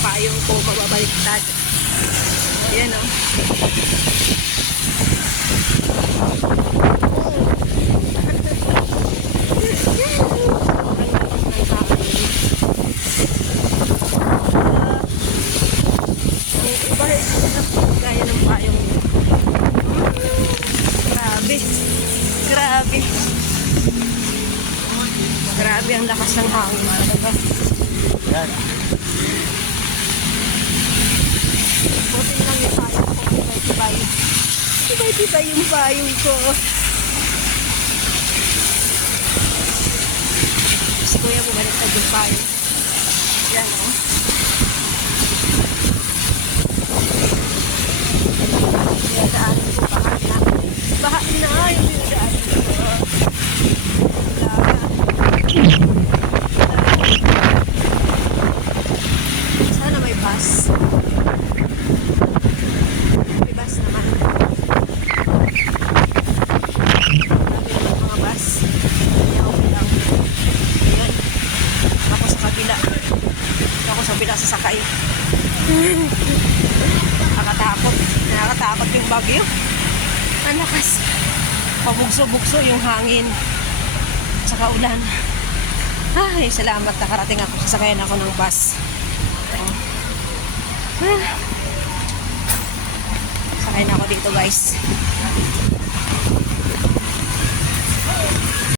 Payong ko mababaliktad. Ayan o. Gaya ng payong. Grabe. Grabe. Grabe ang lakas ng hangin, mga diba? Yan. Buti lang yung payong ko. Tibay-tibay. Tibay-tibay yung payong ko. Si Kuya bumaliktad yung payong. Yan o. Dinadaan ko baha na. Baha na yung dinadaan ko. Sana may bus. May bus naman. Marami naman mga bus. Kaya okay lang. Ayan. Ako sa kabila. Ako sa kabila sasakay. Nakakatakot. Nakakatakot yung bagyo. Ang lakas. Pabugso-bugso yung hangin. Saka ulan. Ay, salamat. Nakarating ako. Sasakayan ako ng bus. Sakayan ako dito, guys.